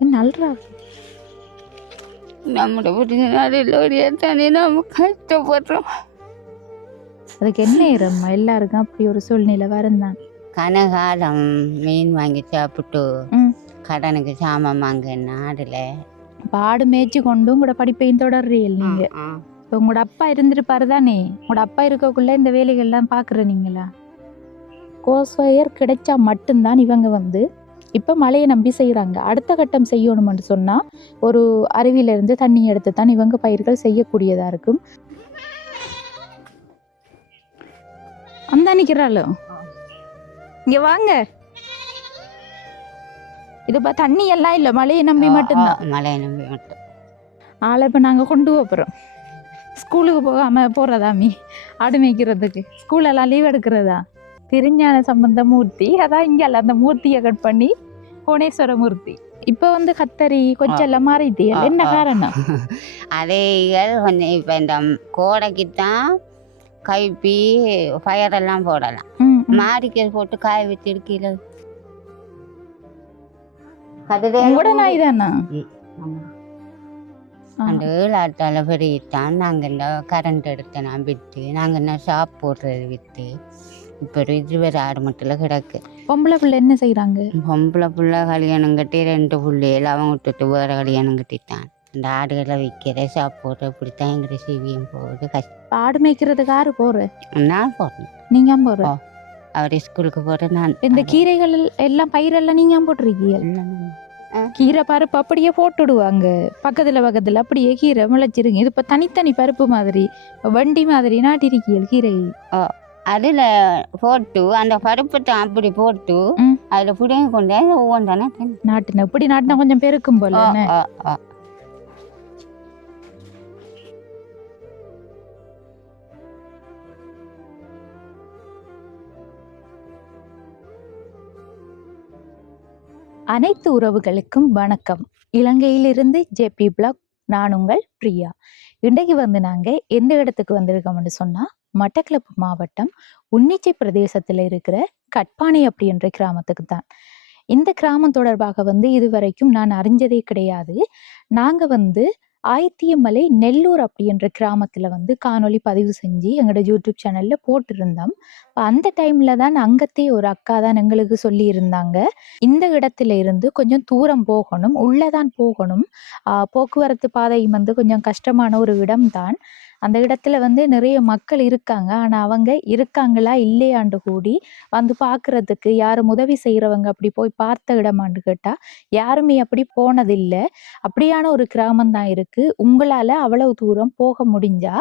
நல்றா நம்மளோட விருந்தினாரில் தானே நம்ம கஷ்டப்படுறோம். அதுக்கு என்ன ஏறம்மா, எல்லாருக்கும் அப்படி ஒரு சூழ்நிலை வருந்தான். கனகாலம் மீன் வாங்கி சாப்பிட்டு ம் கடனுக்கு சாமான் வாங்க நாடுல பாடு மேய்ச்சி கொண்டும் கூட படிப்பையும் தொடர்றீல் நீங்க. இப்போ உங்களோட அப்பா இருந்திருப்பாரு தானே, உங்களோட அப்பா இருக்கக்குள்ள இந்த வேலைகள்லாம் பார்க்குற நீங்களா? கோஸ்வயர் கிடைச்சா மட்டும்தான் இவங்க வந்து இப்போ மழையை நம்பி செய்கிறாங்க. அடுத்த கட்டம் செய்யணும்னு சொன்னால் ஒரு அருவியிலிருந்து தண்ணி எடுத்து தான் இவங்க பயிர்கள் செய்யக்கூடியதாக இருக்கும். அந்த நிற்கிறாளோ இங்கே வாங்க. இதுப்பா தண்ணி எல்லாம் இல்லை, மழையை நம்பி மட்டும்தான். மழையை நம்பி மட்டும் ஆளை இப்போ நாங்கள் கொண்டு போகிறோம். ஸ்கூலுக்கு போகாமல் போகிறதாமி ஆடு மேய்க்கிறதுக்கு. ஸ்கூலெல்லாம் லீவ் எடுக்கிறதா? திருஞான சம்பந்த மூர்த்தி, அதான் இங்கே அல்ல, அந்த மூர்த்தியை கட் பண்ணி கோணேஸ்வர மூர்த்தி. இப்போ வந்து கத்தரி கொஞ்சம் மாறிட்டு என்ன காரணம்? அதே கொஞ்சம் இப்போ இந்த கோடைக்கு தான் கைப்பி ஃபயரெல்லாம் போடலாம். மாடிக்கல் போட்டு காய வச்சு இருக்கீங்க. கூட நாய் தானா? அந்த ஏழாட்டால் பெரியத்தான் நாங்கள் இந்த கரண்ட் எடுத்து நான் விற்று, நாங்கள் என்ன ஷாப் போடுறது விற்று இப்போ 20 ஆடு மட்டும் கிடக்கு. பொம்பளை பிள்ளை என்ன செய்கிறாங்க? பொம்பளை பிள்ளை கல்யாணம் கட்டி 2 பிள்ளைகள் அவங்க விட்டுட்டு வேறு கல்யாணம் கட்டிட்டான். இந்த ஆடுகளை விற்கிற ஷாப் போடுற இப்படித்தான் எங்கிட்ட சிவியம் போகுது. ஆடு மேய்க்கிறதுக்கு யாரு போகிற? நான் போடுறேன். நீங்கள் போகிற? அவர் ஸ்கூலுக்கு போகிறேன். நான் இந்த கீரைகள் எல்லாம் பயிரெல்லாம் நீங்கள் போட்டிருக்கீங்க? கீரை பருப்பு அப்படியே போட்டுடுவாங்க பக்கத்தில் அப்படியே கீரை முளைச்சிருங்க. இது இப்போ தனித்தனி பருப்பு மாதிரி வண்டி மாதிரி நாட்டிருக்கீங்க கீரை. அதில் போட்டு அந்த பருப்பத்தை அப்படி போட்டு அதில் புடிங்க கொண்டு ஒவ்வொன்றானே நாட்டின இப்படி நாட்டினா கொஞ்சம் பெருக்கும் போல. அனைத்து உறவுகளுக்கும் வணக்கம். இலங்கையிலிருந்து ஜேபி பிளாக், நான் உங்கள் பிரியா. இன்றைக்கு வந்து நாங்கள் எந்த இடத்துக்கு வந்திருக்கோம்னு சொன்னால் மட்டக்களப்பு மாவட்டம் உன்னிச்சை பிரதேசத்தில் இருக்கிற கட்பானை அப்படின்ற கிராமத்துக்கு தான். இந்த கிராமம் தொடர்பாக வந்து இதுவரைக்கும் நான் அறிஞ்சதே கிடையாது. நாங்கள் வந்து ஆயத்தியமலை நெல்லூர் அப்படின்ற கிராமத்தில் வந்து காணொலி பதிவு செஞ்சு எங்களோட யூடியூப் சேனலில் போட்டிருந்தோம். அந்த டைமில் தான் அங்கத்தே ஒரு அக்கா தான் எங்களுக்கு சொல்லியிருந்தாங்க, இந்த இடத்துல இருந்து கொஞ்சம் தூரம் போகணும், உள்ளதான் போகணும், போக்குவரத்து பாதை வந்து கொஞ்சம் கஷ்டமான ஒரு இடம்தான். அந்த இடத்துல வந்து நிறைய மக்கள் இருக்காங்க, ஆனால் அவங்க இருக்காங்களா இல்லையாண்டு கூடி வந்து பார்க்குறதுக்கு யாரும் உதவி செய்கிறவங்க அப்படி போய் பார்த்த இடமான்னு கேட்டால் யாருமே அப்படி போனதில்லை. அப்படியான ஒரு கிராமம் தான் இருக்குது. உங்களால் அவ்வளவு தூரம் போக முடிஞ்சா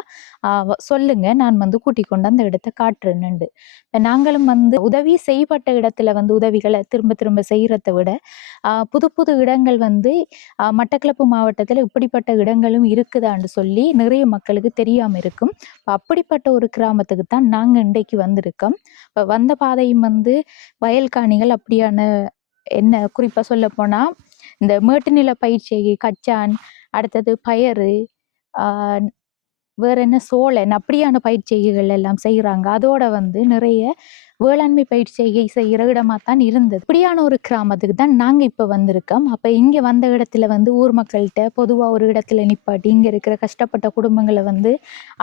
சொல்லுங்க, நான் வந்து கூட்டிக் கொண்டு அந்த இடத்த காட்டுறேன்னு. இப்போ நாங்களும் வந்து உதவி செய்யப்பட்ட இடத்துல வந்து உதவிகளை திரும்ப திரும்ப செய்கிறத விட புது புது இடங்கள் வந்து மட்டக்களப்பு மாவட்டத்தில் இப்படிப்பட்ட இடங்களும் இருக்குதான்னு சொல்லி நிறைய மக்களுக்கு தெரியாமல் இருக்கும். அப்படிப்பட்ட ஒரு கிராமத்துக்கு தான் நாங்கள் இன்றைக்கு வந்திருக்கோம். இப்போ வந்த பாதையும் வந்து வயல் காணிகள் அப்படியான, என்ன குறிப்பாக சொல்ல போனால் இந்த மேட்டுநில பயிற்சி, கச்சான், அடுத்தது பயறு, வேற என்ன சோளன், அப்படியான பயிற்சிகள் எல்லாம் செய்கிறாங்க. அதோட வந்து நிறைய வேளாண்மை பயிற்சியை செய்கிற இடமா தான் இருந்தது. இப்படியான ஒரு கிராமத்துக்கு தான் நாங்கள் இப்போ வந்திருக்கோம். அப்போ இங்கே வந்த இடத்துல வந்து ஊர் மக்கள்கிட்ட பொதுவாக ஒரு இடத்துல நிப்பாட்டி இங்கே இருக்கிற கஷ்டப்பட்ட குடும்பங்களை வந்து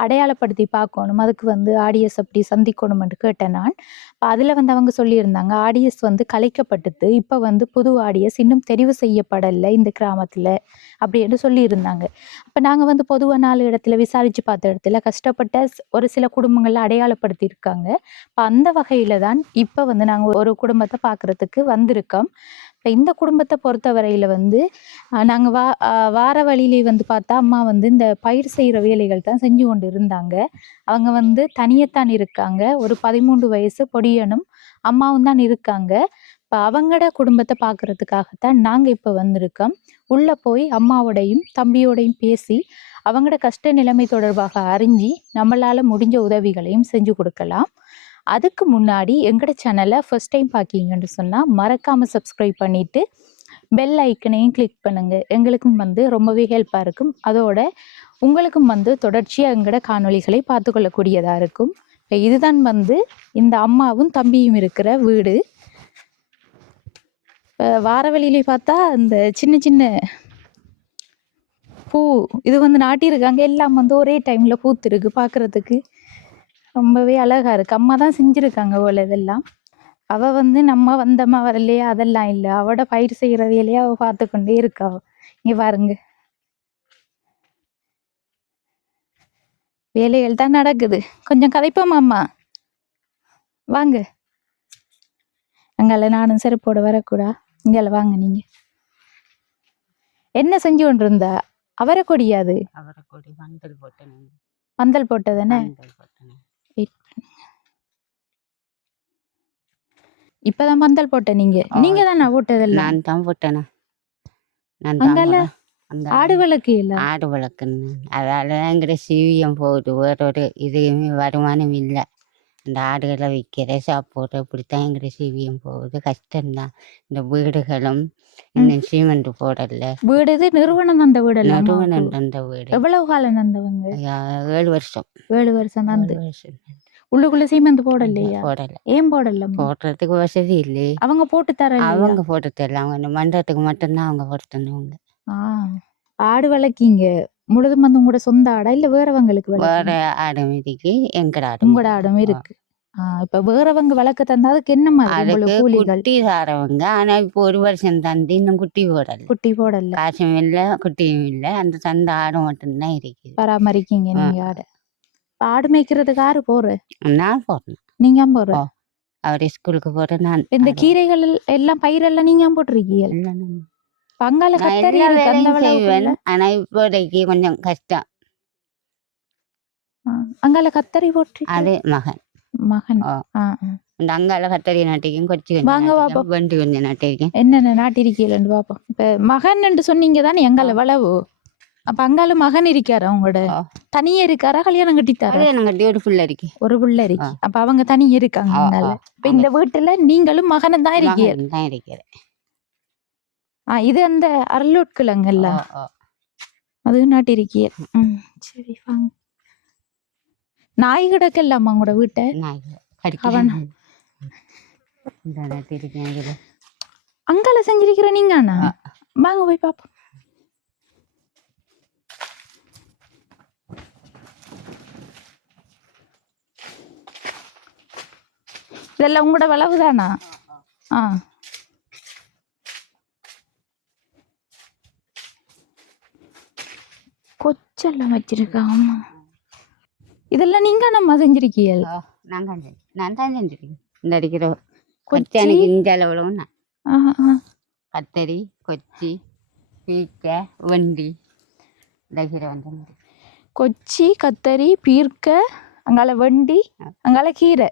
அடையாளப்படுத்தி பார்க்கணும், அதுக்கு வந்து ஆடியஸ் அப்படி சந்திக்கணும்னு கேட்டேன் நான். இப்போ அதில் வந்து அவங்க சொல்லியிருந்தாங்க, ஆடியஸ் வந்து கலைக்கப்பட்டது, இப்போ வந்து புது ஆடியஸ் இன்னும் தெரிவு செய்யப்படலை இந்த கிராமத்தில் அப்படின்னு சொல்லியிருந்தாங்க. அப்போ நாங்கள் வந்து பொதுவாக 4 இடத்துல விசாரித்து பார்த்த இடத்துல கஷ்டப்பட்ட ஒரு சில குடும்பங்களை அடையாளப்படுத்தி இருக்காங்க. இப்போ அந்த வகையில் தான் இப்போ வந்து நாங்கள் ஒரு குடும்பத்தை பார்க்குறதுக்கு வந்திருக்கோம். இப்போ இந்த குடும்பத்தை பொறுத்த வரையில் வந்து நாங்கள் வார வழியிலே வந்து பார்த்தா அம்மா வந்து இந்த பயிர் செய்கிற வேலைகள் தான் செஞ்சு கொண்டு இருந்தாங்க. அவங்க வந்து தனியத்தான் இருக்காங்க. ஒரு 13 வயசு பொடியனும் அம்மாவும் தான் இருக்காங்க. இப்போ அவங்களோட குடும்பத்தை பார்க்குறதுக்காகத்தான் நாங்கள் இப்போ வந்திருக்கோம். உள்ளே போய் அம்மாவோடையும் தம்பியோடையும் பேசி அவங்களோட கஷ்ட நிலைமை தொடர்பாக அறிஞ்சு நம்மளால் முடிஞ்ச உதவிகளையும் செஞ்சு கொடுக்கலாம். அதுக்கு முன்னாடி எங்களோட சேனலை ஃபர்ஸ்ட் டைம் பார்க்கிங்கன்னு சொன்னால் மறக்காமல் சப்ஸ்கிரைப் பண்ணிவிட்டு பெல் ஐக்கனையும் கிளிக் பண்ணுங்கள். எங்களுக்கும் வந்து ரொம்பவே ஹெல்ப்பாக இருக்கும். அதோட உங்களுக்கும் வந்து தொடர்ச்சியாக எங்களோட காணொளிகளை பார்த்து கொள்ளக்கூடியதாக இருக்கும். இப்போ இதுதான் வந்து இந்த அம்மாவும் தம்பியும் இருக்கிற வீடு. இப்போ வார வழியிலே பார்த்தா இந்த சின்ன சின்ன பூ இது வந்து நாட்டியிருக்காங்க. எல்லாம் வந்து ஒரே டைமில் பூத்திருக்கு. பார்க்குறதுக்கு ரொம்பவே அழகா இருக்கு. அம்மா தான் செஞ்சுருக்காங்க போல இதெல்லாம். அவள் வந்து நம்ம வந்தம்மா வரலையா அதெல்லாம் இல்லை. அவட பயிர் செய்கிற வேலையை அவள் பார்த்து கொண்டே இருக்கா. இங்கே பாருங்க, வேலைகள் தான் நடக்குது. கொஞ்சம் கதைப்போம் அம்மா, வாங்க. அங்கால நானும் செருப்போட வரக்கூடா. இங்கால வாங்க. நீங்க என்ன செஞ்சு கொண்டு இருந்தா? அவரை கொடியாது, அவரைக்கொடி மஞ்சள் போட்டேன். பந்தல் போட்டதானே. இப்பதான் பந்தல் போட்ட. நீங்க தானே போட்டதெல்லாம்? நான் தான் போட்டேனா. நான் அங்கால தான் அந்த ஆடு விளக்கு இல்ல. ஆடு வளர்க்குன்னு அதால எங்கிட்ட சிவியம் போகுது. வேறொரு இதுவுமே வருமானம் இல்லை. இந்த ஆடுகளை விற்கிற சாப்பிட்ற இப்படித்தான் எங்கிட்ட சிவியம் போகுது. கஷ்டம்தான். இந்த வீடுகளும் இன்னும் சிமெண்ட் போடல. வீடு இது நிறுவனம் அந்த வீடெல்லாம். நிறுவனம் தந்த வீடு. எவ்வளவு காலம் நந்தவங்க? 7 வருஷம். 7 வருஷம் நந்து. உள்ளுக்குள்ள சீமெண்ட் போடலையா? போடல. ஏன் போடல? போடுறதுக்கு வசதி இல்லை. அவங்க போட்டு தர. அவங்க போட்டு தரல. அவங்க மண்டபத்துக்கு மட்டும்தான் அவங்க போட்டு தந்தவங்க. ஆடு வளர்க்கீங்க முழுதும் வந்து உங்களோட சொந்த ஆடா இல்ல வேறவங்களுக்கு? வேற ஆடும் இருக்கு, எங்கட ஆடும். உங்களோட ஆடும் இருக்கு. இப்ப வேறவங்க வளர்க்க தந்தா அதுக்கு என்ன மாதிரி கூலிகள்? குட்டி தாரவங்க. ஆனா இப்போ 1 வருஷம் தந்து இன்னும் குட்டி போடல. குட்டி போடல. காசும் இல்லை, குட்டியும் இல்லை. அந்த சந்த ஆடு மட்டும்தான் இருக்கு. பராமரிக்கீங்க நீங்க ஆடு? ஆடு மேய்க்கிறதுக்கு யாரு போற? நான் போறேன். நீங்க போற? அவர் ஸ்கூலுக்கு போறேன். நான் இந்த கீரைகள் எல்லாம் பயிரெல்லாம் நீங்க போட்டிருக்கீங்க? பங்கால கத்தரி செய்வேன். ஆனா இப்போதைக்கு கொஞ்சம் கஷ்டம். அங்கால கத்தரி போட்டு அது மகன் இந்த அங்கால கத்தரி நாட்டிக்கும் கொச்சி வண்டி கொஞ்சம் நாட்டிருக்கேன். என்னென்ன நாட்டிருக்கீங்கன்னு பாப்போம். இப்ப மகன் சொன்னீங்க தானே எங்கால வளவு. அப்ப அங்கால மகன் இருக்காரு அவங்களோட? தனியே இருக்காரா? கல்யாணம் கட்டித்தாரா? கல்யாணம் கட்டி ஒரு புள்ள இருக்கு. ஒரு புள்ள இருக்கு. அப்ப அவங்க தனியே இருக்காங்க. இப்ப இந்த வீட்டுல நீங்களும் மகனும் தான் இருக்கீங்க. இது அந்த அரலோட்கிழங்கல்ல அது நாட்டிருக்கீங்க. சரி வாங்க. நாய் கிடக்கல்லாமா உங்களோட வீட்டை? அங்கால செஞ்சிருக்கிற நீங்க அண்ணா வாங்க போய் பாப்போம். இதெல்லாம் உங்களோட வளவுதானா? கொச்செல்லாம் வச்சிருக்காங்க. இதெல்லாம் நீங்க நம்ம செஞ்சிருக்கீங்க? நான் தான் செஞ்சிருக்கேன். இந்த அடிக்கிற கொச்சானுக்கு இந்த அளவுல கத்தரி, கொச்சி, பீக்க, வண்டி கொச்சி, கத்தரி, பீர்க்க, அங்கால வண்டி, அங்கால கீரை,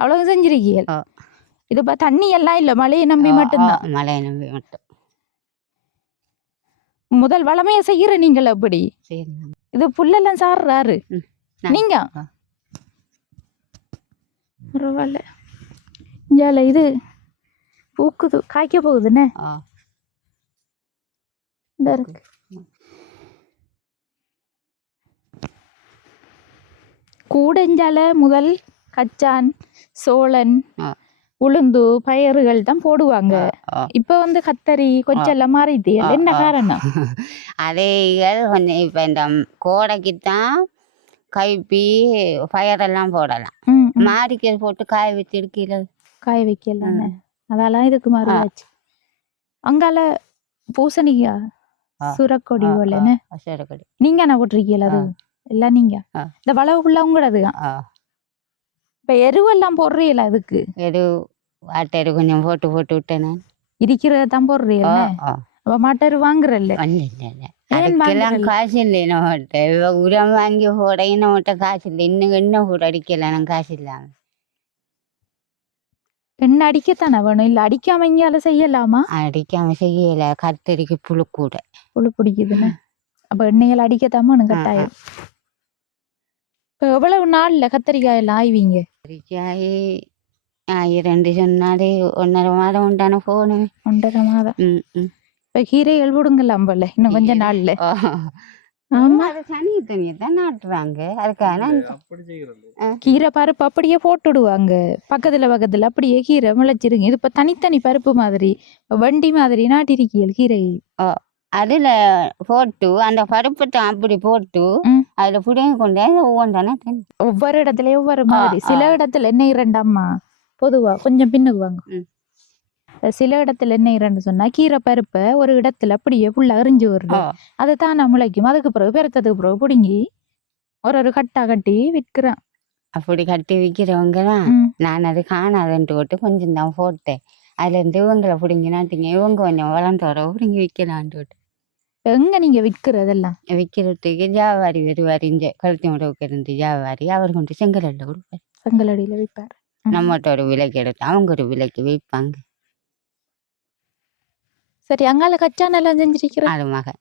அவ்வளவு செஞ்சிருக்கீங்க. இது தண்ணி எல்லாம் இல்ல, மழையை நம்பி மட்டும்தான். மழையை நம்பி மட்டும். முதல் வளமைய செய்யற நீங்கள் அப்படி. இது புல்லெல்லாம் சாடுறாரு நீங்க. பரவாயில்ல. இஞ்சால இது பூக்குது, காய்க்க போகுதுன்னு இருக்கு. கூடஞ்சால முதல் கச்சான், சோளன், உளுந்து, பயறுகள் தான் போடுவாங்க. இப்ப வந்து கத்தரி கொச்செல்லாம் மாறிட்டு என்ன காரணம்? அதைகள் கொஞ்சம் இப்ப இந்த கோடைக்குத்தான் கைப்பி பயரெல்லாம் போடலாம். மாடிக்க போட்டு காய வச்சு எடுக்கல. காய வைக்கல. அதெல்லாம் இதுக்கு மாறியாச்சு. அங்கால பூசணிக்கா, சுரக்கொடி போலன்னு நீங்க என்ன போட்டிருக்கீங்களா? அது எல்லாம் நீங்க இந்த வளவுக்குள்ள உங்களது. இப்ப எருவெல்லாம் போடுறீங்களா? அதுக்கு எரு வாட்டரு கொஞ்சம் போட்டு போட்டு விட்டேன். இருக்கிறதான் போடுறீங்களா? அப்ப மாட்டரு வாங்குறல்ல? அதுக்கெல்லாம் காசு இல்லை நம்மகிட்ட. உரம் வாங்கி போட நம்மகிட்ட காசு இல்லை. இன்னும் எண்ணெய் கூட அடிக்கல. நான் காசு இல்லாம. எண்ணெய் அடிக்கத்தானே வேணும். இல்ல அடிக்காம இங்கால செய்யலாமா? அடிக்காம செய்யல. கத்தரிக்கு புழு கூட புழு பிடிக்குதுன்னு. அப்ப எண்ணெயில் அடிக்கத்தாம கட்டாயம். இப்ப எவ்வளவு நாள்ல கத்தரிக்காய் எல்லாம் ஆய்வீங்க? கத்தரிக்காய் 2 சொன்னாலே 1.5 மாதம் உண்டான போகணும். 1.5 மாதம். இப்ப கீரைகள் போடுங்கலாம் போல இன்னும் கொஞ்ச நாள்ல. ஆமா அது தனி தனியை தான் நாட்டுறாங்க அதுக்கான கீரை பருப்பு அப்படியே போட்டுடுவாங்க பக்கத்துல பக்கத்துல அப்படியே கீரை முளைச்சிருங்க இது இப்ப தனித்தனி பருப்பு மாதிரி வண்டி மாதிரி நாட்டிருக்கீங்க கீரை அதுல போட்டு அந்த பருப்பு தான் அப்படி போட்டு ம். அதுல புடிங்க கொண்டு ஒவ்வொன்றானே ஒவ்வொரு இடத்துலயும் ஒவ்வொரு மாதிரி சில இடத்துல என்ன இரண்டம்மா பொதுவா கொஞ்சம் பின்னுக்கு வாங்க ம். சில இடத்துல என்ன இரண்டு சொன்னா கீரை பருப்பை ஒரு இடத்துல அப்படியே ஃபுல்லா அரிஞ்சு வருது அது தானா முளைக்கும் அதுக்கு பிறகு பெருத்ததுக்கு பிறகு பிடுங்கி ஒரு கட்டா கட்டி விற்கிறேன் அப்படி கட்டி விற்கிறவங்க தான் நான் அது காணாதுன்ட்டு போட்டு கொஞ்சம் தான் போட்டேன் அதுல இருந்து இவங்களை பிடிங்கி நாட்டிங்க இவங்க கொஞ்சம் வளர்ந்தோட பிடிங்கி விற்கலான்ட்டு விட்டு எங்க நீங்க விற்கிறதெல்லாம் விற்கிறதுக்கு ஜாவாரி வருவார் இங்க கழுத்து முடவுக்கு இருந்து ஜாவாரி அவர் கொண்டு செங்கலடியில் கொடுப்பார் செங்கலடியில விற்பார் நம்மகிட்ட ஒரு விலைக்கு எடுத்து அவங்க ஒரு விலைக்கு விற்பாங்க சரி அங்கால கச்சா நல்லா செஞ்சிருக்கிறேன் அது மகன்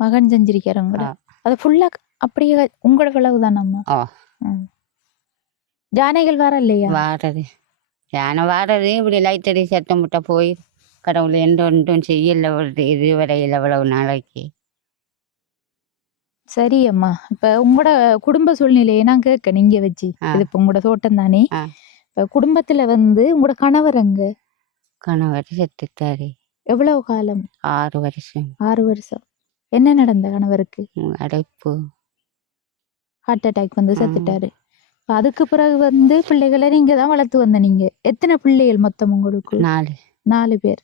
மகன் செஞ்சிருக்கிறவங்க அது ஃபுல்லா அப்படியே உங்களோட விளவு தான் நம்ம ஜானைகள் வர இல்லையா வாடுறது யானை வாடுறது இப்படி லைட்டடி சத்தம் முட்டை போய் கடவுள் எந்த ஒன்றும் செய்யல வருது இது வரையில் எவ்வளவு நாளைக்கு சரி அம்மா இப்ப உங்களோட குடும்ப சூழ்நிலையை நான் கேட்க நீங்க வச்சு இது இப்ப உங்களோட தோட்டம் தானே இப்ப குடும்பத்துல வந்து உங்களோட கணவர் அங்க கணவர் செத்துட்டாரு எவ்வளவு காலம் 6 வருஷம் 6 வருஷம் என்ன நடந்த கணவருக்கு அடைப்பு ஹார்ட் அட்டாக் வந்து செத்துட்டாரு அதுக்கு பிறகு வந்து பிள்ளைகளை நீங்க தான் வளர்த்து வந்த நீங்க எத்தனை பிள்ளைகள் மொத்தம் உங்களுக்கு 4 பேர்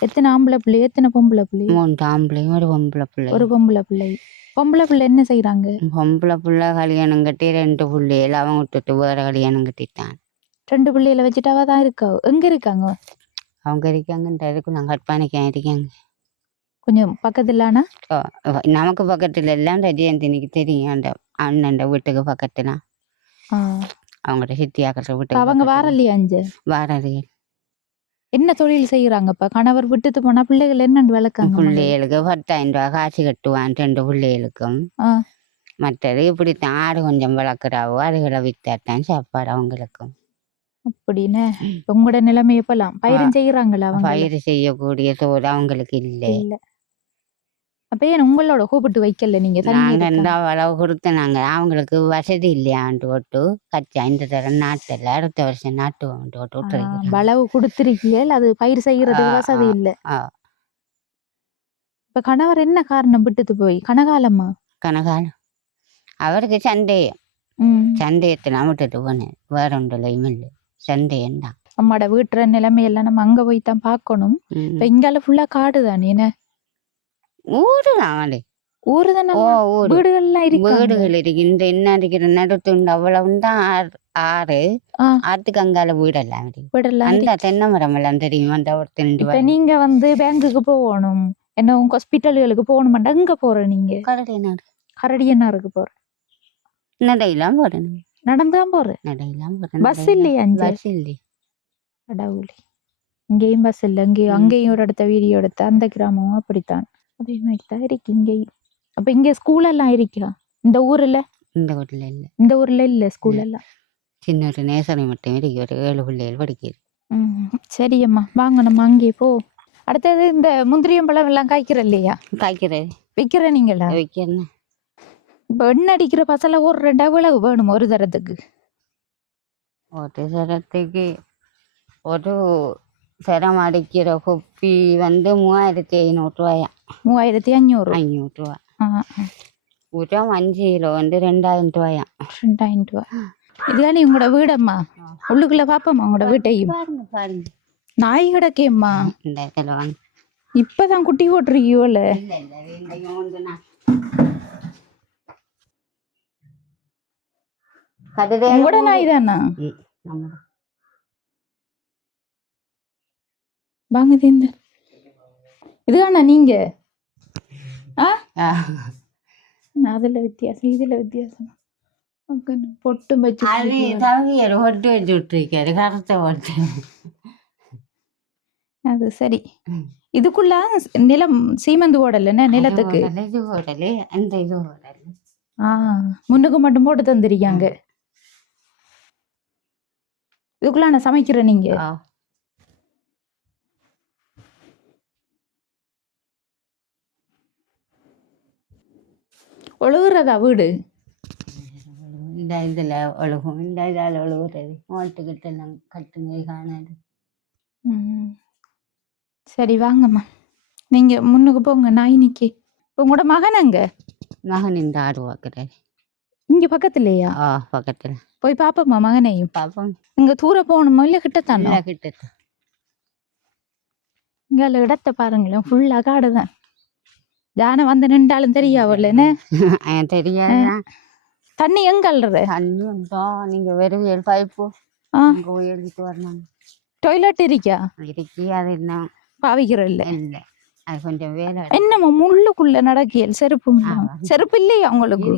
எத்தனை ஆம்பளை பிள்ளை எத்தனை பொம்பளை பிள்ளை 3 ஆம்பளையும் ஒரு பொம்பளை பிள்ளை பொம்பளை பிள்ளை என்ன செய்யறாங்க பொம்பளை பிள்ளை கல்யாணம் கட்டி 2 பிள்ளைகள் அவங்க விட்டுட்டு வேற கல்யாணம் கட்டிட்டான் 2 பிள்ளைகளை வச்சுட்டு அவ தான் இருக்கா எங்க இருக்காங்க அவங்க இருக்காங்கன்றதுக்கு நான் கட்பானிக்க இருக்காங்க கொஞ்சம் பக்கத்துலனா நமக்கு பக்கத்துல எல்லாம் ரஜயந்தினிக்கு தெரியும் அந்த அண்ணன் வீட்டுக்கு பக்கத்துல அவங்கள்ட்ட சித்தியாக்கிற வீட்டுக்கு அவங்க வாரலையா அஞ்சு வாரது என்ன தொழில் செய்யறாங்கப்பா கணவர் விட்டுட்டு போனா பிள்ளைகள் என்னன்னு விளக்காங்க பிள்ளைகளுக்கு 10,000 ரூபாய் காசு கட்டுவான் 2 பிள்ளைகளுக்கும் மற்றது இப்படித்தான் ஆடு கொஞ்சம் வளர்க்குறாவோ அதுகளை வித்தாத்தான் சாப்பாடு அவங்களுக்கும் அப்படின்னு உங்களோட நிலைமை எப்பலாம் பயிரும் செய்யறாங்களா பயிர் செய்யக்கூடிய தோடு அவங்களுக்கு இல்லை அப்ப ஏன் உங்களோட கூப்பிட்டு வைக்கல நீங்க நாங்க வளவு கொடுத்த நாங்க அவங்களுக்கு வசதி இல்லையான்ட்டு போட்டு கச்சா இந்த தரம் நாட்டில் அடுத்த வருஷம் நாட்டுவோம் போட்டு வளவு கொடுத்துருக்கீங்க அது பயிர் செய்யறதுக்கு வசதி இல்ல இப்ப கணவர் என்ன காரணம் விட்டுட்டு போய் கனகாலமா அவருக்கு சந்தேகத்தை விட்டுட்டு போனேன் வேற ஒன்றுலையும் இல்லை சந்தேகம் தான் நம்மளோட வீட்டுற நிலைமையெல்லாம் நம்ம அங்க போய் தான் பாக்கணும் இப்ப இங்கால ஃபுல்லா காடு தானே என்ன வீடுகள் இருக்கு இந்த என்ன இருக்கிற நடுத்துண்டு அவ்வளவுதான் ஆறு ஆத்துக்கு அங்கால வீடெல்லாம் அந்த தென்னை மரம் எல்லாம் தெரியும் அந்த ஒருத்தர் நீங்க வந்து பேங்குக்கு போகணும் என்ன உங்க ஹாஸ்பிட்டல்களுக்கு போகணும் அங்க போற நீங்க கரடியனாருக்கு போற நடையெல்லாம் போறேன் நடந்துதான் போறேன் நடையெல்லாம் பஸ் இல்லையா பஸ் இல்லை கடவுளே இங்கேயும் பஸ் இல்லை அங்கேயும் ஒரு இடத்த வீடியோ எடுத்த அந்த கிராமமும் அப்படித்தான் அதே மாதிரி தான் இருக்கு இங்கேயும் அப்ப இங்க ஸ்கூல் எல்லாம் இருக்கா இந்த ஊர்ல இல்ல ஸ்கூல் எல்லாம் சின்ன ஒரு நேசனை மட்டும் இருக்கு ஒரு 7 பிள்ளைகள் படிக்குது சரி அம்மா வாங்க நம்ம அங்கே போ அடுத்தது இந்த முந்திரியம்பழம் எல்லாம் காய்க்கிற இல்லையா விக்கிற நீங்களா வைக்கிறேன் இப்ப எண்ணெய் அடிக்கிற பசல ஒரு 2 விளவு வேணும் ஒரு தரத்துக்கு ஒரு சரம் அடிக்கிற குப்பி வந்து 3,500 ரூபாயா 3,500 ரூபா உரம் 5 கிலோ வந்து 2,000 ரூபாயா 2,000 ரூபா இதுதான் உங்களோட வீடம்மா உள்ளுக்குள்ள பாப்பம்மா உங்களோட வீட்டையும் பாருங்க நாய் கிடக்கேம்மா இந்த இப்பதான் குட்டி போட்டிருக்கியோல உங்களோட நாய் தானா வாங்க தேர்ந்து இதுதானா நீங்க அதுல வித்தியாசம் இதுல வித்தியாசம் பொட்டும் வச்சு விட்டுருக்காரு கருத்தை ஓட்டு அது சரி இதுக்குள்ள நிலம் சீமந்து ஓடல நிலத்துக்கு இது ஓடலே அந்த இது ஓடல முன்னுக்கு மட்டும் போட்டு தந்திருக்காங்க இதுக்குள்ள நான் சமைக்கிறேன் நீங்க ஒழுகுறதா வீடு? இந்த இதில் ஒழுகும், இந்த இதால் ஒழுகுறது, மாட்டுக்கிட்ட எல்லாம் கட்டுங்க காணாது. ம். சரி வாங்கம்மா, நீங்க முன்னுக்கு போங்க. நான் இன்னைக்கு உங்களோட மகன் அங்க மகன் இந்த ஆடு பார்க்குறாரு. இங்க பக்கத்துலயா? பக்கத்தில் போய் பாப்போம்மா மகனையும். பார்ப்போம். இங்க தூர போகணுமா இல்ல கிட்டத்தானோ? இல்லை கிட்ட. இங்க இடத்த பாருங்களேன், ஃபுல்லா காடுதான். யானை வந்து நின்றாலும் தெரியாவில்ல என்ன? தெரியாது. தண்ணி எங்க அல்றது? தண்ணி வந்தோம். நீங்க வெறும் பைப்பு அங்கே போய் எழுதிட்டு வரணும். டாய்லெட் இருக்கா? இருக்கி அது என்ன பாவிக்கிறோம் இல்லை? இல்லை, அது கொஞ்சம் வேலை. என்னம்மா முள்ளுக்குள்ள நடக்கியல்? செருப்பு செருப்பு இல்லையா உங்களுக்கு?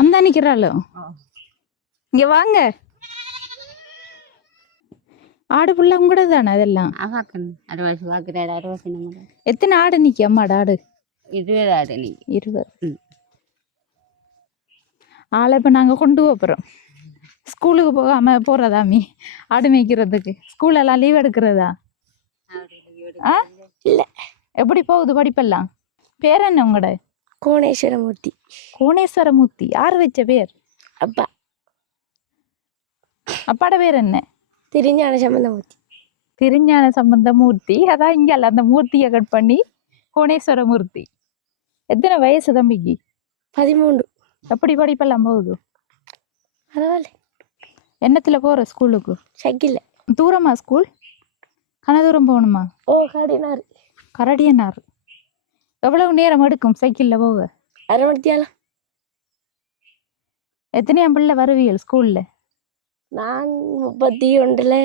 அந்த நிக்கிறாளோ? இங்க வாங்க. ஆடு புள்ள கூட தானே அதெல்லாம்? எத்தனை ஆடு நிக்க அம்மாட ஆடு? 20 ஆடு நீ. 20. ஆளை இப்ப நாங்க கொண்டு போறோம். ஸ்கூலுக்கு போகாம போறதாமி ஆடு மேய்க்கிறதுக்கு? ஸ்கூல் எல்லாம் லீவ் எடுக்கிறதா? இல்ல. எப்படி போகுது படிப்பெல்லாம்? பேர் என்ன உங்களோட? கோணேஸ்வரமூர்த்தி. கோணேஸ்வரமூர்த்தி யார் வச்ச பேர்? அப்பா. அப்பாட பேர் என்ன? திருஞான சம்பந்தமூர்த்தி. திருஞான சம்பந்தமூர்த்தி. அதான் இங்க அல்ல, அந்த மூர்த்தியை கட் பண்ணி கோணேஸ்வரமூர்த்தி. எத்தனை வயசு தம்பிக்கு? 13. எப்படி படிப்பெல்லாம் போகுது? பரவாயில்ல. என்னத்துல போற ஸ்கூலுக்கு? சைக்கிள்ல. தூரமா ஸ்கூல்? கனதூரம் போகணுமா? கடினார். கரடியனார். எவ்வளவு நேரம் எடுக்கும் சைக்கிள்ல போக? 1/2 மணி நேரம். எத்தனையாம் பிள்ளை வருவியல் ஸ்கூல்ல? நான் 31ல்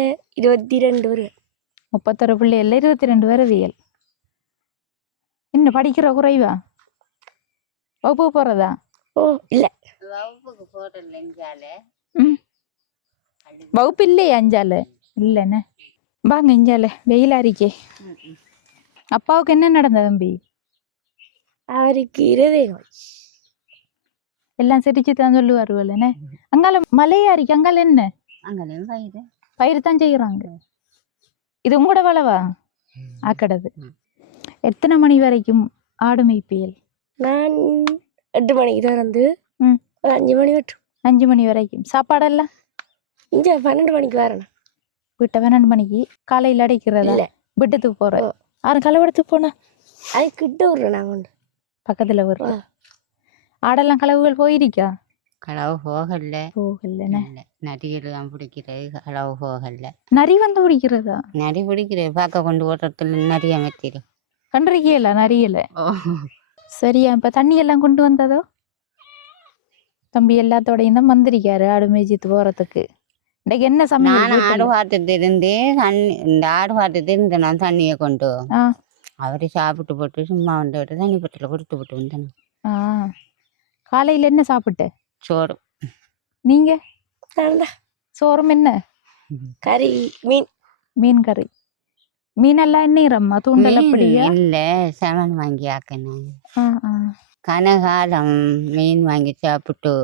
22 வருவேன். 31 பிள்ளைகள் 22 வருவியல். இன்னும் படிக்கிற குறைவா? வகுப்பு போறதா? இல்ல. வகுப்புக்கு போறேன். வகுப்பு இல்லையா அஞ்சால? இல்லைண்ணே. வாங்க இஞ்சால வெயிலா இருக்கே. அப்பாவுக்கு என்ன நடந்த தம்பி? அவருக்கு இருதய நோய். எல்லாம் சிரிச்சு தான் சொல்லுவாருவல்லண்ணே. அங்கால மலையா இருக்கு, அங்கால என்ன? அங்கேயும் பயிர் தான் செய்யறாங்க. இது உங்களோட வளவா? ஆக்கடது. எத்தனை மணி வரைக்கும் ஆடு மேய்ப்பியல்? நான் 8 மணிக்கு தான் வந்து ஒரு 5 மணி வரும். 5 மணி வரைக்கும். சாப்பாடெல்லாம் இங்கே 12 மணிக்கு வரணும். வீட்டை 12 மணிக்கு காலையில் அடைக்கிறதா? விட்டத்துக்கு போகிறேன். யாரும் கலவடத்துக்கு போனா? அது கிட்ட விடுறேன். நான் கொண்டு பக்கத்தில் வருவேன். ஆடெல்லாம் களவுகள் போயிருக்கா? களவு போகல. போகலண்ணே. நரியெல்லாம் பிடிக்கிறது களவு போகல. நரி வந்து பிடிக்கிறதா? நரி பிடிக்கிறது பார்க்க கொண்டு ஓட்டத்தில் நிறைய மெத்திடும். கண்டிருக்கல நரியல. சரியா? இப்போ தண்ணி எல்லாம் கொண்டு வந்ததோ? தம்பி எல்லாத்தோடையும் தான் வந்திருக்காரு ஆடு மேய்ச்சிட்டு போறதுக்கு. இன்னைக்கு என்ன சமையல்? நான் ஆடு பார்த்துட்டு இருந்தேன். தண்ணி இந்த ஆடு பார்த்துட்டு இருந்தேன். நான் தண்ணியை கொண்டு அவரு சாப்பிட்டு போட்டு சும்மா வந்து தண்ணி பட்டில கொடுத்து போட்டு வந்தேன். காலையில் என்ன சாப்பிட்ட? சோறு. நீங்க? சோறும் என்ன கறி? மீன் கறி. மீனெல்லாம் என்னம்மா தூண்டல்? அப்படியா? இல்லை, செமன் வாங்கி ஆக்கினேன். கனகாலம் மீன் வாங்கி சாப்பிட்டு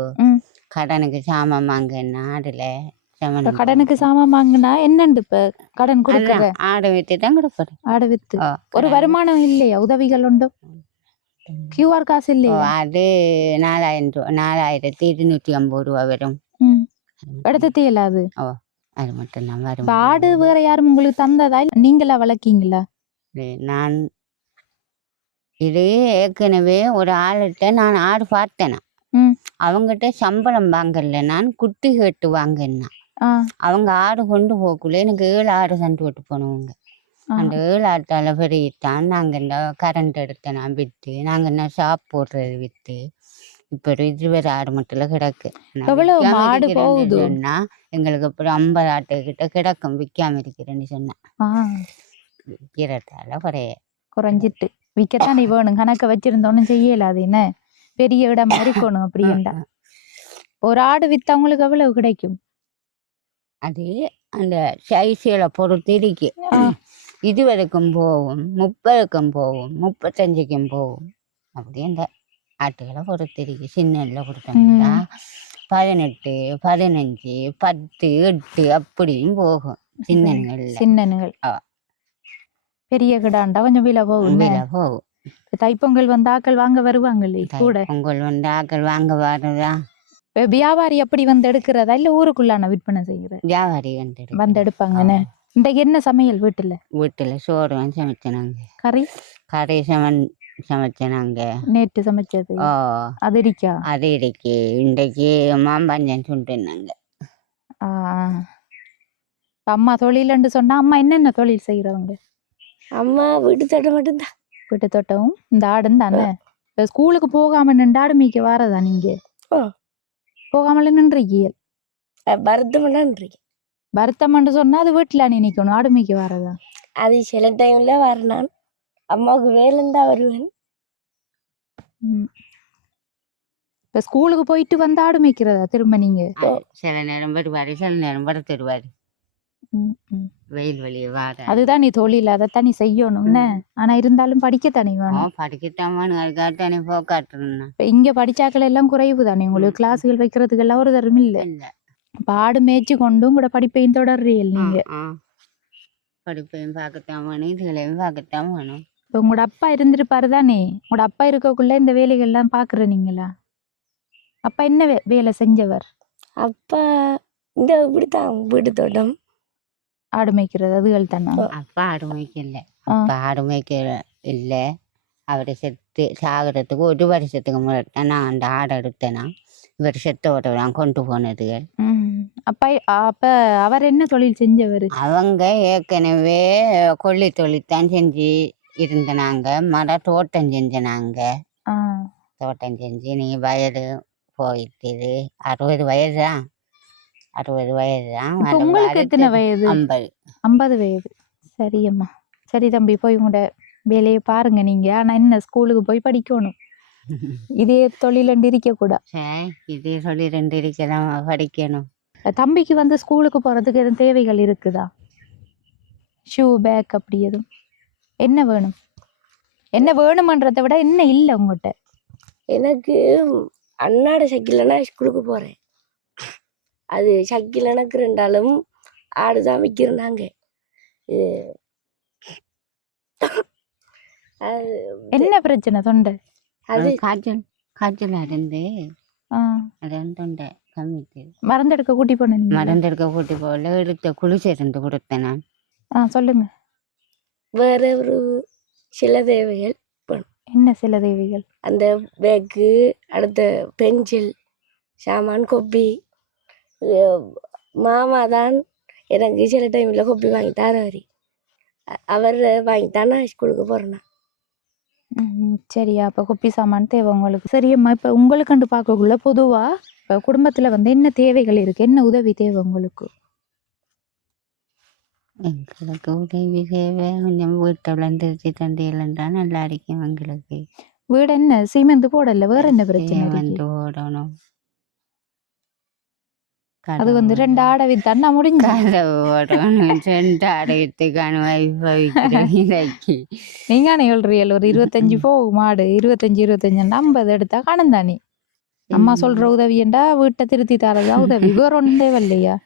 கடனுக்கு சாமான் வாங்கினா ஆடுல செமன். கடனுக்கு சாமான் வாங்கினா என்னண்டு இப்ப கடன் கொடுக்குற? ஆடு வித்து தான் கொடுக்குறேன். ஆடு வித்து ஒரு வருமானம் இல்லையா? உதவிகள் உண்டு? கியூஆர் காசு இல்லையா? அது 4250 ரூபா வரும். எடுத்து இயலாது. அது மட்டும் தான் வரும். ஆடு வேற யாரும் உங்களுக்கு தந்ததா? நீங்களா வளர்க்கீங்களா? நான் இதே ஏற்கனவே ஒரு ஆளுகிட்ட நான் ஆடு பார்த்தேனா, அவங்ககிட்ட சம்பளம் வாங்கல, நான் குட்டி கேட்டு வாங்கினா. அவங்க ஆடு கொண்டு போக்குள்ள எனக்கு 7 ஆடு சண்டு விட்டு போனவங்க. அந்த 7 ஆட்டால பெருகிட்டான். நாங்கள் இந்த கரண்ட் எடுத்த நான் விற்று, நாங்கள் என்ன ஷாப் போடுறது விற்று இப்போ 20 ஆடு மட்டும் கிடக்கு. சொன்னா எங்களுக்கு அப்புறம் 50 ஆட்டுக்கிட்ட கிடக்கும் விற்காம இருக்கிறேன்னு சொன்னேன். விற்கிறதால குறைஞ்சிட்டு விற்கத்தான் நீ வேணும். கணக்கை வச்சிருந்தோன்னு செய்யலாது. என்ன பெரிய இடமா இருக்கணும் அப்படின்டா. ஒரு ஆடு வித்தவங்களுக்கு எவ்வளவு கிடைக்கும்? அது அந்த சைஸில் பொறுத்து இருக்கு. 20க்கும் போகும், 30க்கும் போகும், 35க்கும் போகும். அப்படி அந்த ஆட்டுகளை பொறுத்திருக்கு. சின்னல்ல கொடுத்தோம்னா 18, 15, 10, 8 அப்படியும் போகும் சின்னனுங்கள்ல. சின்னனுகள் பெரிய கிடாண்டா கொஞ்சம் விலை போகும். விலை போகும். தைப்பொங்கல் வந்து ஆக்கள் வாங்க வருவாங்களே கூட. பொங்கல் வந்து ஆக்கள் வாங்க வர்றதா. வியாபாரி எப்படி வந்து எடுக்கிறதா இல்ல ஊருக்குள்ளான விற்பனை செய்யற? வியாபாரி வந்து எடுப்பாங்கன்னு. இன்றைக்கு என்ன சமையல் வீட்டுல? வீட்டுல சோறு சமைச்சனாங்க. கறி கறி சமைச்சனாங்க. நேற்று சமைச்சது அது இருக்கா? அது இருக்கு. இன்றைக்கு மாம்பஞ்சம் சுண்டுனாங்க. அம்மா தொழில்னு சொன்னா அம்மா என்னென்ன தொழில் செய்யறவங்க? அம்மா வீட்டு தோட்டம் மட்டும்தான். வீட்டு தோட்டமும் இந்த ஆடும் தானே. இப்ப ஸ்கூலுக்கு போகாம நின்று ஆடு மேய்க்க வாரதா நீங்க? போகாமல நின்றுக்கிய வருத்தம்னு சொன்னா அது வீட்டுல நீ நிக்கணும். ஆடு மேய்க்க வாரதா? அது சில டைம்ல வரணும். அம்மாவுக்கு வேலைந்தா வருவேன். இப்ப ஸ்கூலுக்கு போயிட்டு வந்து ஆடு மேய்க்கிறதா திரும்ப நீங்க? சில நேரம் வருவாரு, சில நேரம் வர தருவாரு. வெயில் வெளியே வார அதுதான் நீ தொழில், அதைத்தான் நீ செய்யணும்னு. ஆனா இருந்தாலும் படிக்கத்தானே வேணும். படிக்கத்தான் வேணும். அதுக்காகத்தானே போக்காட்டுறேன். இப்ப இங்க படிச்சாக்கள் எல்லாம் குறைவு தானே உங்களுக்கு. கிளாஸுகள் வைக்கிறதுக்கு எல்லாம் ஒரு தரம் இல்ல. இப்ப ஆடு மேய்ச்சி கொண்டும் கூட படிப்பையும் தொடர்றீல் நீங்க. படிப்பையும் பார்க்கத்தான் வேணும், இதுகளையும் பார்க்கத்தான் வேணும். இப்ப உங்களோட அப்பா இருந்திருப்பாரு தானே. உங்களோட அப்பா இருக்கக்குள்ள இந்த வேலைகள் எல்லாம் பாக்குற நீங்களா? அப்பா என்ன வேலை செஞ்சவர்? அப்பா இந்த இப்படித்தான் வீட்டு தோட்டம், ஆடு மேய்க்கிறது அதுகள் தானே. அப்பா ஆடு மேய்க்கல. அப்பா ஆடு மேய்க்க இல்ல. அவரை செத்து சாகிறதுக்கு 1 வருஷத்துக்கு முன்னாடி நான் அந்த ஆடை எடுத்தேனா. இவர் செத்தோட நான் கொண்டு போனதுகள். அப்ப அவர் என்ன தொழில் செஞ்சவர்? அவங்க ஏற்கனவே கொள்ளி தொழில்தான் செஞ்சு இருந்தனாங்க. மர தோட்டம் செஞ்சனாங்க. தோட்டம் செஞ்சு நீ வயது போயிட்டு 60 வயது தான். 60 வயது தான். உங்களுக்கு எத்தனை வயது? 50. 50 வயது. சரி அம்மா. சரி தம்பி, போய் உங்களோட வேலையை பாருங்க நீங்க. ஆனா என்ன ஸ்கூலுக்கு போய் படிக்கணும். இதே தொழில் இருக்க கூட. இதே தொழில் இருக்கதான் படிக்கணும். தம்பிக்கு வந்து ஸ்கூலுக்கு போறதுக்கு எதுவும் தேவைகள் இருக்குதா? ஷூ, பேக் அப்படி எதுவும்? என்ன வேணும்? என்ன வேணுமன்றதை விட என்ன இல்லை உங்கள்கிட்ட? எனக்கு அண்ணாட சைக்கிள்னா ஸ்கூலுக்கு போறேன். அது சைக்கிள் எனக்கு 2 ஆடு தான் விற்கிறாங்க. என்ன பிரச்சனை தொண்டை? அது காய்ச்சல் இருந்து தொண்டை கம்மிட்டு மருந்தெடுக்க கூட்டி போனேன். மருந்தெடுக்க கூட்டி போகல, எடுத்த குளிச்சு இருந்து கொடுத்தேன் நான். சொல்லுங்க. வேற ஒரு சில தேவைகள். என்ன சில தேவைகள்? அந்த பேக்கு, அடுத்த பென்சில் சாமான், கொப்பி. மாமா தான் எனக்கு சில டைமில் கொப்பி வாங்கி தரவரி. அவர் வாங்கித்தான் நான் ஸ்கூலுக்கு போகிறேன்னா. சரியா, அப்போ கொப்பி சாமான் தேவை உங்களுக்கு. சரியம்மா, இப்போ உங்களுக்குண்டு பார்க்கக்குள்ள பொதுவாக இப்போ குடும்பத்தில் வந்து என்ன தேவைகள் இருக்குது? என்ன உதவி தேவை உங்களுக்கு? எங்களுக்கு உதவி தேவை. கொஞ்சம் வீட்டை விளைஞ்சிருச்சு தண்டியலண்டா நல்லா இருக்கும் எங்களுக்கு. வீடு என்ன சிமெண்ட் போடல, வேற என்ன பிரச்சனை? வந்து ஓடணும். அது வந்து 2 ஆடை வித்தா முடிஞ்சு ஓடணும். 2 ஆடை வித்துக்கான நீங்க சொல்றீங்க ஒரு 25 போகும் மாடு. 25 50 எடுத்தா காணும் தானே. அம்மா சொல்ற உதவியண்டா வீட்டை திருத்தி தரதா உதவி, வேற ஒன்றே இல்லையா?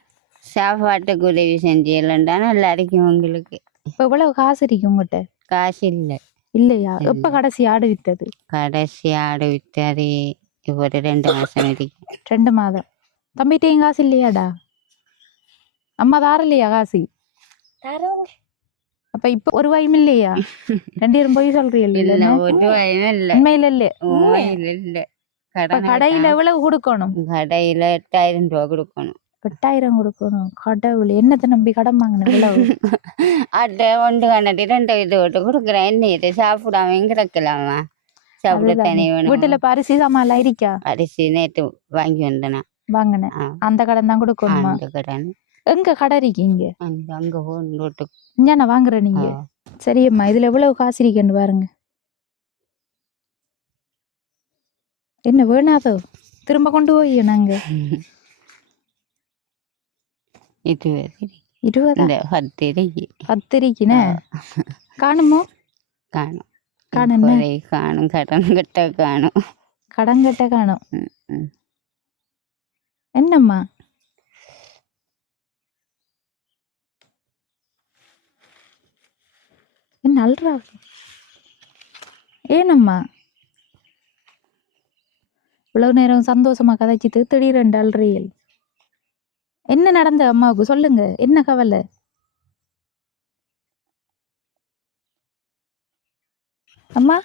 சாப்பாட்டுக்கு உதவி செஞ்சீங்களா நல்லா இருக்கும் உங்களுக்கு. இப்ப எவ்வளவு காசு இருக்கு உங்ககிட்ட? காசு இல்லை. இல்லையா? எப்ப கடைசி ஆடு வித்தது? கடைசி ஆடு வித்தது இப்போ 2 மாசம் இருக்கு. 2 மாதம். தம்பிட்டையும் காசு இல்லையாடா? அம்மா தாரலையா காசு? அப்ப இப்ப ஒரு வாயும் இல்லையா? 2 போய் சொல்றீங்க. உண்மையில இல்ல. கடையில எவ்வளவு கொடுக்கணும்? கடையில 8000 ரூபா கொடுக்கணும். 8000 கொடுக்கணும். கடவுள், என்னத்தை நம்பி கடன் வாங்கின எவ்வளவு? அட்டை 1 கண்ணாடி 2 இது விட்டு கொடுக்குறேன். என்ன இது சாப்பிடாம கிடக்கலாமா? சாப்பிட தனி வேணும். வீட்டுல அரிசி சாமான் இருக்கா? அரிசி நேற்று வாங்கி வந்தேன். வாங்கினேன். அந்த கடன் தான் கொடுக்கணுமா? அந்த கடன். எங்க கடை இருக்கீங்க? அங்க ரோட்டு நான் வாங்குறேன் நீங்க. சரியம்மா, இதுல எவ்வளவு காசு இருக்குன்னு பாருங்க. என்ன வேணாதோ திரும்ப கொண்டு போய் நாங்க 20 இந்த பத்திரிக்கை பத்திரிக்கைன்னு காணுமோ? காணும் காணுன்னு இப்போதை காணும் கடன் கட்ட காணும். கடங்கட்ட காணும். ம், ம். என்னம்மா என்ன அல்றா? ஏனம்மா இவ்வளவு நேரம் சந்தோஷமா கதைச்சிட்டு திடீரென்று அல்றியல்? என்ன நடந்த அம்மாவுக்கு சொல்லுங்க, என்ன கவலை? அம்மா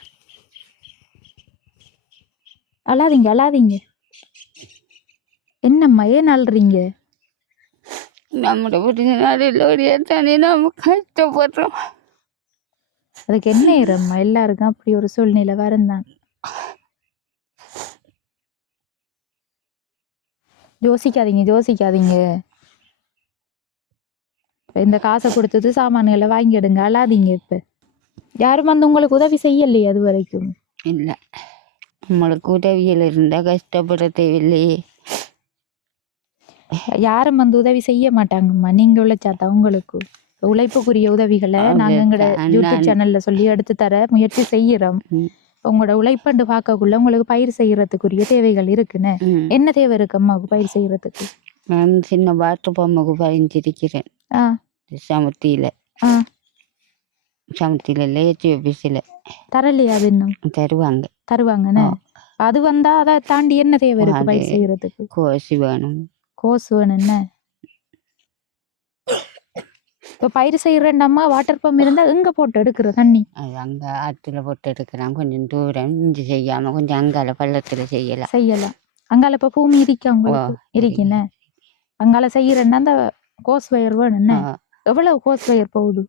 அழாதீங்க அழாதீங்க. என்னம்மா ஏன் அழுறீங்க? நம்மளோட புரிஞ்சினால தானே நம்ம கஷ்டப்படுறோம். அதுக்கு என்ன ஏறம்மா, எல்லாருக்கும் அப்படி ஒரு சூழ்நிலை வருந்தான். யோசிக்காதீங்க யோசிக்காதீங்க. இப்ப இந்த காசை கொடுத்தது சாமான்களை வாங்கிடுங்க, அழாதீங்க. இப்ப யாரும் வந்து உங்களுக்கு உதவி செய்யலையே அது வரைக்கும்? இல்லை, நம்மளுக்கு உதவியில் இருந்தால் கஷ்டப்பட தேவையில்லையே. யாரும் வந்து உதவி செய்ய மாட்டாங்கம்மா. நீங்க உழைச்சாதான் உங்களுக்கு. உழைப்புக்குரிய உதவிகளை நாங்க எங்களோட யூடியூப் சேனல்ல சொல்லி எடுத்து தர முயற்சி செய்யறோம். உங்களோட உழைப்பண்டு பார்க்கக்குள்ள உங்களுக்கு பயிர் செய்யறதுக்குரிய தேவைகள் இருக்குன்னு. என்ன தேவை இருக்கு அம்மாவுக்கு பயிர் செய்யறதுக்கு? நான் சின்ன வாட்டர் பம்புக்கு பறிஞ்சிருக்கிறேன். சமுத்தியில ஏற்றி ஆஃபீஸில் தரலையா? அது இன்னும் தருவாங்க. தருவாங்கன்னு. அது வந்தா அதை தாண்டி என்ன தேவை இருக்கு பயிர் செய்யறதுக்கு? கோசி வேணும். கோஸ் வேணும்னு. இப்போ பயிர் செய்யறேன்டாம்மா வாட்டர் பம்ப் இருந்தா எங்க போட்டு எடுக்கிற தண்ணி? அது அங்கே ஆற்றுல போட்டு எடுக்கிறான். கொஞ்சம் தூரம் இஞ்சி செய்யாமல் கொஞ்சம் அங்கால பள்ளத்தில் செய்யலாம். அங்கால இப்போ பூமி இருக்கா உங்களுக்கு? இருக்குன்னு. அங்கால செய்யறேன்னா அந்த கோஸ் வயர் வேணும்னு. எவ்வளவு கோஸ் வயர் போகுது?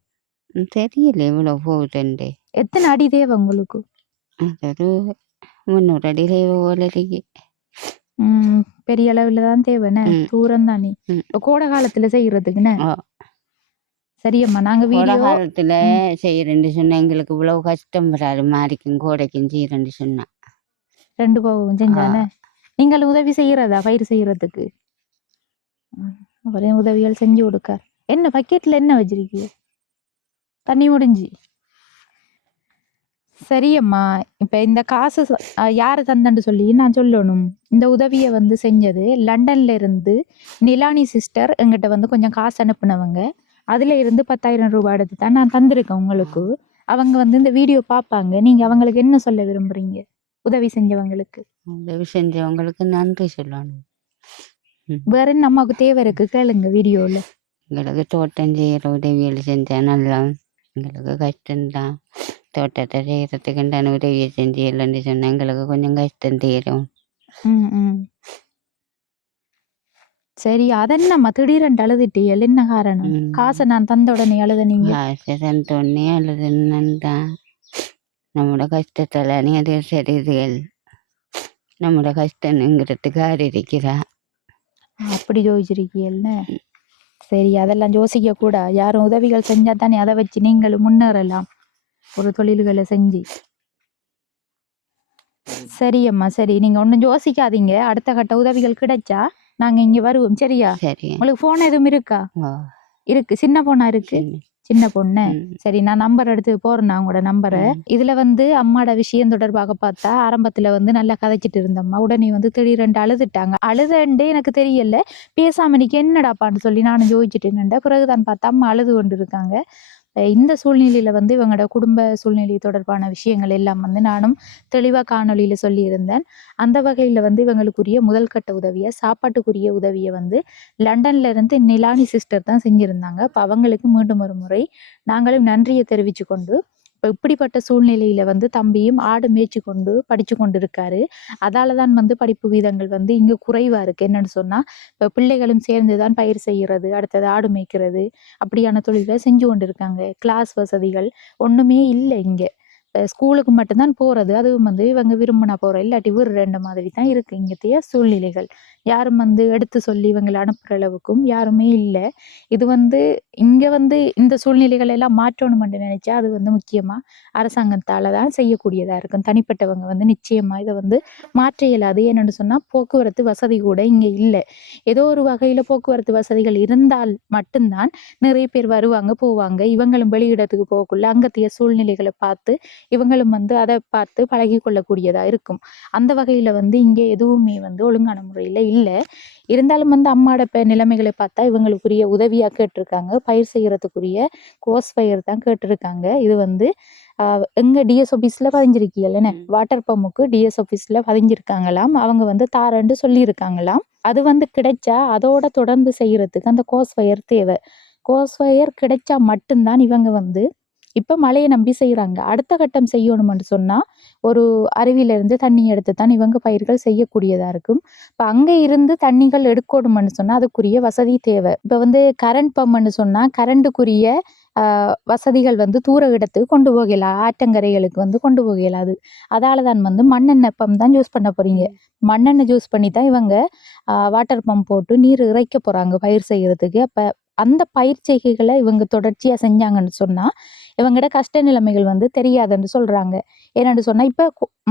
தெரியல எவ்வளோ போகுதுண்டு. எத்தனை அடி தேவை உங்களுக்கு? அது ஒரு 300 அடி தேவை போல இருக்கு. பெரிய அளவுல தான் தேவைன்னு. தூரம் தானே. இப்போ கோடை காலத்துல செய்யறதுக்குன்னு. சரியம்மா, நாங்க கோடை காலத்துல செய்யறேன்னு சொன்னா எங்களுக்கு இவ்வளவு கஷ்டம் வராது. மாறிக்கும் கோடைக்கும் செய்யறேன்னு சொன்னா 2 போகும் செஞ்சானே. நீங்கள் உதவி செய்யறதா பயிர் செய்யறதுக்கு? அவரே உதவிகள் செஞ்சு கொடுக்க. என்ன பக்கெட்ல என்ன வச்சிருக்கீங்க? தண்ணி முடிஞ்சு. சரியம்மா, இப்ப இந்த காசு யாரு தந்தன்னு சொல்லி நான் சொல்லணும். இந்த உதவியை வந்து செஞ்சது லண்டன்ல இருந்து நிலானி சிஸ்டர் எங்கிட்ட வந்து கொஞ்சம் காசு அனுப்புனவங்க. அதுல இருந்து 10,000 ரூபாய் எடுத்து தான் நான் தந்திருக்கேன் உங்களுக்கு. அவங்க வந்து இந்த வீடியோ பார்ப்பாங்க. நீங்க அவங்களுக்கு என்ன சொல்ல விரும்புறீங்க? உதவி செஞ்சவங்களுக்கு. உதவி செஞ்சவங்களுக்கு நன்றி சொல்லணும். வேற என்ன அம்மாவுக்கு தேவை இருக்கு கேளுங்க வீடியோல. எங்களுக்கு தோட்டம் செய்யற உதவிகள் செஞ்சா நல்லா. எங்களுக்கு கஷ்டம்தான். தோட்டத்தை செய்யறதுக்குண்டான உதவியை செஞ்சு இல்லைன்னு சொன்னா எங்களுக்கு கொஞ்சம் கஷ்டம் தீரும். சரி, அதென்னம்மா திடீரென்று அழுதுட்டியல்? என்ன காரணம்? காசை நான் தந்த உடனே அழுத நீங்க? காசை தந்த உடனே அழுதுன்னா நம்மளோட கஷ்டத்தால நீ அது சரிதுகள். நம்மளோட கஷ்டங்கிறதுக்கு ஆறு இருக்கிறா. அப்படி யோசிச்சிருக்கீல்னு. சரி, அதெல்லாம் யோசிக்க கூட. யாரும் உதவிகள் செஞ்சா தானே அதை வச்சு நீங்களும் முன்னேறலாம் ஒரு தொழில்களை செஞ்சு. சரியம்மா சரி, நீங்க ஒன்றும் யோசிக்காதீங்க. அடுத்த கட்ட உதவிகள் கிடைச்சா நாங்க இங்க வருவோம். சரியா? சரி. உங்களுக்கு போன் எதுவும் இருக்கா? இருக்கு, சின்ன போனா இருக்கு. சின்ன பொண்ணு. சரி, நான் நம்பர் எடுத்து போறேன் உங்களோட நம்பரை. இதுல வந்து அம்மாட விஷயம் தொடர்பாக பார்த்தா ஆரம்பத்துல வந்து நல்லா கதைச்சிட்டு இருந்தம்மா. உடனே வந்து திடீரென்று அழுதுட்டாங்க. அழுதண்டே எனக்கு தெரியல. பேசாம இன்னைக்கு என்னடாப்பான்னு சொல்லி நானும் யோசிச்சுட்டு பிறகுதான் பார்த்தா அம்மா அழுது கொண்டு இருக்காங்க. இந்த சூழ்நிலையில வந்து இவங்களோட குடும்ப சூழ்நிலை தொடர்பான விஷயங்கள் எல்லாம் வந்து நானும் தெளிவா காணொலியில சொல்லியிருந்தேன். அந்த வகையில வந்து இவங்களுக்குரிய முதல் கட்ட உதவியை, சாப்பாட்டுக்குரிய உதவியை வந்து லண்டன்ல இருந்து நிலானி சிஸ்டர் தான் செஞ்சிருந்தாங்க. அப்ப அவங்களுக்கு மீண்டும் ஒரு முறை நாங்களும் நன்றியை தெரிவிச்சு கொண்டு, இப்போ இப்படிப்பட்ட சூழ்நிலையில வந்து தம்பியும் ஆடு மேய்ச்சி கொண்டு படிச்சு கொண்டு இருக்காரு. அதாலதான் வந்து படிப்பு வீதங்கள் வந்து இங்க குறைவா இருக்கு. என்னன்னு சொன்னா இப்போ பிள்ளைகளும் சேர்ந்துதான் பயிர் செய்யறது, அடுத்தது ஆடு மேய்க்கிறது, அப்படியான தொழிலை செஞ்சு கொண்டு இருக்காங்க. கிளாஸ் வசதிகள் ஒண்ணுமே இல்லை இங்க. ஸ்கூலுக்கு மட்டும்தான் போறது. அதுவும் வந்து இவங்க விரும்பினா போற இல்லாட்டி விடுறேன்ற மாதிரி தான் இருக்கு இங்கத்தைய சூழ்நிலைகள். யாரும் வந்து எடுத்து சொல்லி இவங்கள அனுப்புற அளவுக்கும் யாருமே இல்ல. இது வந்து இங்க வந்து இந்த சூழ்நிலைகள் எல்லாம் மாற்றணும்னு நினைச்சா அது வந்து முக்கியமா அரசாங்கத்தால தான் செய்யக்கூடியதா இருக்கும். தனிப்பட்டவங்க வந்து நிச்சயமா இதை வந்து மாற்ற இயலாது. என்னன்னு சொன்னா போக்குவரத்து வசதி கூட இங்க இல்ல. ஏதோ ஒரு வகையில போக்குவரத்து வசதிகள் இருந்தால் மட்டும்தான் நிறைய பேர் வருவாங்க போவாங்க. இவங்களும் வெளியிடத்துக்கு போகக்குள்ள அங்கத்திய சூழ்நிலைகளை பார்த்து இவங்களும் வந்து அதை பார்த்து பழகி கொள்ளக்கூடியதா இருக்கும். அந்த வகையில வந்து இங்க எதுவுமே வந்து ஒழுங்கான முறையில இல்ல. இருந்தாலும் வந்து அம்மாட நிலைமைகளை பார்த்தா இவங்களுக்குரிய உதவியா கேட்டிருக்காங்க. பயிர் செய்யறதுக்குரிய கோஸ் பயிர் தான் கேட்டிருக்காங்க. இது வந்து எங்க டிஎஸ் ஆபீஸ்ல பதிஞ்சிருக்கீங்கல்ல, வாட்டர் பம்புக்கு டிஎஸ் ஆபீஸ்ல பதிஞ்சிருக்காங்களாம். அவங்க வந்து தாரன்னு சொல்லியிருக்காங்களாம். அது வந்து கிடைச்சா அதோட தொடர்ந்து செய்யறதுக்கு அந்த கோஸ் பயிர் தேவை. கோஸ் பயிர் கிடைச்சா மட்டும்தான் இவங்க வந்து இப்ப மழையை நம்பி செய்யறாங்க. அடுத்த கட்டம் செய்யணும்னு சொன்னா ஒரு அருவியில இருந்து தண்ணி எடுத்து தான் இவங்க பயிர்கள் செய்யக்கூடியதா இருக்கும். இப்ப அங்க இருந்து தண்ணிகள் எடுக்கணும்னு சொன்னா அதுக்குரிய வசதி தேவை. இப்ப வந்து கரண்ட் பம்ப்னு சொன்னா கரண்டுக்குரிய வசதிகள் வந்து தூர இடத்துக்கு கொண்டு போகலாம். ஆற்றங்கரைகளுக்கு வந்து கொண்டு போகலாது. அதாலதான் வந்து மண்ணெண்ணெய் பம்ப் தான் யூஸ் பண்ண போறீங்க. மண்ணெண்ணெய் யூஸ் பண்ணி தான் இவங்க வாட்டர் பம்ப் போட்டு நீர் இறைக்க போறாங்க பயிர் செய்யறதுக்கு. அப்ப அந்த பயிர் செய்கைகளை இவங்க தொடர்ச்சியா செஞ்சாங்கன்னு சொன்னா இவங்கட கஷ்ட நிலைமைகள் வந்து தெரியாதுன்னு சொல்றாங்க. ஏன்னு சொன்னா இப்ப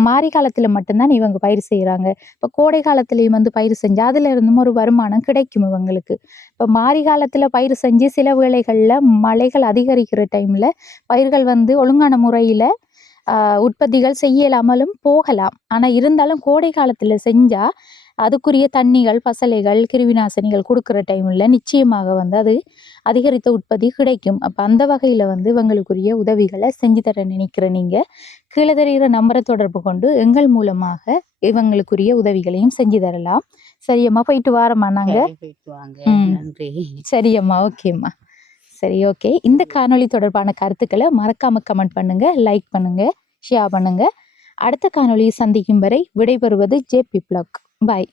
மாரி காலத்துல மட்டும்தான் இவங்க பயிர் செய்யறாங்க. இப்ப கோடை காலத்திலயும் வந்து பயிர் செஞ்சா அதுல இருந்தும் ஒரு வருமானம் கிடைக்கும் இவங்களுக்கு. இப்ப மாரி காலத்துல பயிர் செஞ்சு சில வேளைகள்ல மழைகள் அதிகரிக்கிற டைம்ல பயிர்கள் வந்து ஒழுங்கான முறையில உற்பத்திகள் செய்யலாமலும் போகலாம். ஆனா இருந்தாலும் கோடை காலத்துல செஞ்சா அதுக்குரிய தண்ணிகள் பசலைகள் கிருமிநாசினிகள் கொடுக்குற டைம்ல நிச்சயமாக வந்து அது அதிகரித்த உற்பத்தி கிடைக்கும். அப்ப அந்த வகையில வந்து இவங்களுக்குரிய உதவிகளை செஞ்சு தர நினைக்கிற நீங்க கீழே தெரிகிற நம்பரை தொடர்பு கொண்டு எங்கள் மூலமாக இவங்களுக்குரிய உதவிகளையும் செஞ்சு தரலாம். சரியம்மா, போயிட்டு வாரம்மா நாங்க. சரியம்மா, ஓகேம்மா. சரி, ஓகே. இந்த காணொளி தொடர்பான கருத்துக்களை மறக்காம கமெண்ட் பண்ணுங்க, லைக் பண்ணுங்க, ஷேர் பண்ணுங்க. அடுத்த காணொளியை சந்திக்கும் வரை விடைபெறுவது ஜேபி பிளாக். பாய்.